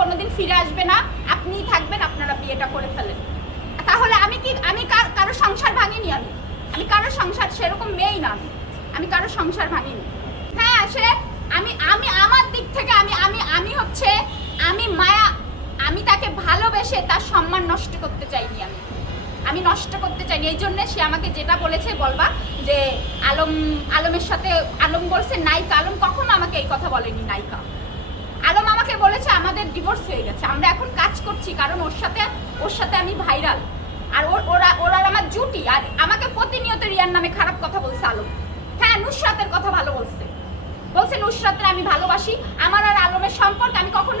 কোনোদিন ফিরে আসবে না, আপনিই থাকবেন, আপনারা বিয়েটা করে ফেলেন। তাহলে আমি কারো সংসার ভাঙিনি, আমি কারো সংসার, সেরকম মেয়েই না আমি কারো সংসার ভাঙিনি। হ্যাঁ, সে আমি আমার দিক থেকে আমি হচ্ছে আমি মায়া, আমি তাকে ভালোবেসে তার সম্মান নষ্ট করতে চাইনি, আমি নষ্ট করতে চাইনি। এই জন্য সে আমাকে যেটা বলেছে বলবা যে আলমের সাথে, আলম বলছে নায়িকা, আলম কখনো আমাকে এই কথা বলেনি নায়িকা। আলম আমাকে বলেছে আমাদের ডিভোর্স হয়ে গেছে, আমরা এখন কাজ করছি, কারণ ওর সাথে আমি ভাইরাল, আর ওরা আমার জুটি, আর আমাকে প্রতিনিয়ত রিয়ার নামে খারাপ কথা বলছে আলম। হ্যাঁ, নুসরাতের কথা ভালো বলছে নুসরাতের আমি ভালোবাসি। আমার আর আলমের সম্পর্ক, আমি কখনো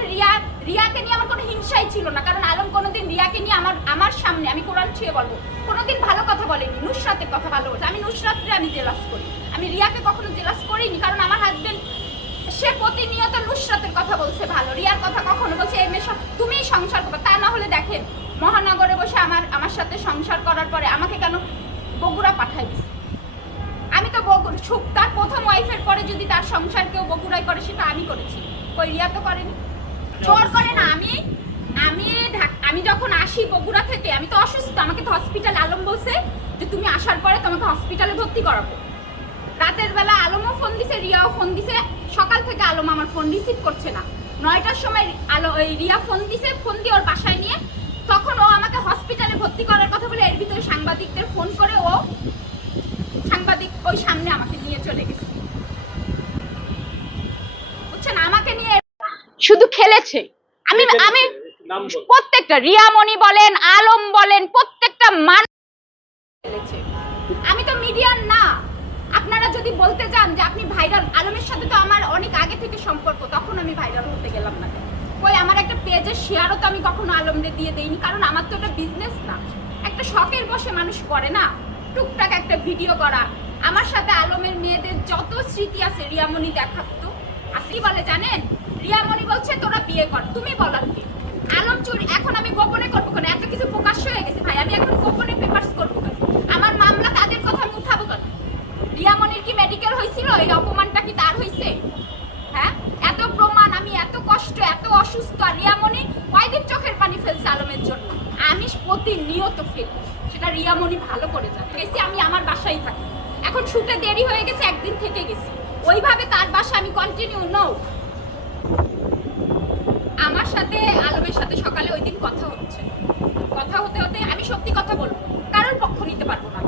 রিয়াকে নিয়ে আমার কোনো হিংসাই ছিল না, কারণ আলম কোনোদিন রিয়াকে নিয়ে আমার সামনে, আমি কোরআন ছুঁয়ে বলবো, কোনোদিন ভালো কথা বলেনি। নুসরাতের কথা ভালো বলছে, আমি নুসরাতকে আমি জেলাস করি, আমি রিয়াকে কখনো জেলাস করিনি, কারণ আমার হাজবেন্ড সে প্রতিনিয়ত নুসরাতের কথা বলছে ভালো, রিয়ার কথা কখনো বলছে এই মেয়ে তুমি সংসার করবে। তা না হলে দেখেন মহানগরে বসে আমার সাথে সংসার করার পরে আমাকে কেন বগুড়া পাঠাই দিছে। আমি তো তার প্রথম ওয়াইফের পরে যদি তার সংসার কেউ বগুড়ায় করে সেটা আমি করেছি, কই রিয়া তো করেনি। জোর করে না, আমি যখন আসি বগুড়া থেকে, আমি তো অসুস্থ, আমাকে তো হসপিটাল, আলম বলছে যে তুমি আসার পরে তোমাকে হসপিটালে ভর্তি করাবো। রাতের বেলা আলমও ফোন দিছে, রিয়াও ফোন দিছে, সকাল থেকে আলম আমার ফোন রিসিভ করছে না। 9টার সময় রিয়া ফোন দিছে, ফোন দিয়ে ওর বাসায় নিয়ে, তখন ও আমাকে হসপিটালে ভর্তি করার কথা বলে এর ভিতরে সাংবাদিকদের ফোন করে ও সাংবাদিক ওই সামনে আমাকে নিয়ে চলে গেছে, বুঝছেন, আমাকে নিয়ে শুধু খেলেছে। আমি প্রত্যেকটা রিয়ামণি বলেন, আলম বলেন, প্রত্যেকটা মানুষ খেলেছে। আমি তো মিডিয়ার না, আপনারা যদি বলতে যান যে আপনি ভাইরাল, আলমের সাথে তো আমার অনেক আগে থেকে সম্পর্ক, তখন আমি ভাইরাল হতে গেলাম না। কই আমার একটা পেজের শেয়ারও তো আমি কখনো আলমরে দিয়ে দেইনি, কারণ আমার তো এটা বিজনেস না, একটা শখের বসে মানুষ করে না টুকটাক একটা ভিডিও করা। আমার সাথে আলমের মেয়েদের যত স্মৃতি আছে রিয়ামণি দেখাতো, আসি বলে জানেন, রিয়ামণি বলছে তোরা বিয়ে কর, তুমি বলার কি? আলম চুরি, এখন আমি গোপনে করবো কেন? এত কিছু প্রকাশ্য হয়ে গেছে ভাই, আমি এখন গোপনে পেপারস করবো কেন? আমার মামলা তাদের কথা আমি উঠাবো কেন? রিয়ামণির কি মেডিকেল হয়েছিল? এই অপমানটা কি তার হয়েছে? হ্যাঁ, এত প্রমাণ, আমি এত কষ্ট, এত অসুস্থ, আর রিয়ামণি কয়দিন চোখের পানি ফেলছে আলমের জন্য, আমি প্রতিনিয়ত ফেলি, সেটা রিয়ামণি ভালো করে জানে। আমি আমার বাসায় থাকি, এখন শুটে দেরি হয়ে গেছে, একদিন থেকে গেছি, ওইভাবে তার বাসা আমি কন্টিনিউ নও। আমার সাথে আলমের সাথে সকালে ওই দিন কথা হতে হতে আমি সত্যি কথা বলবো, কারোর পক্ষ নিতে পারবো না।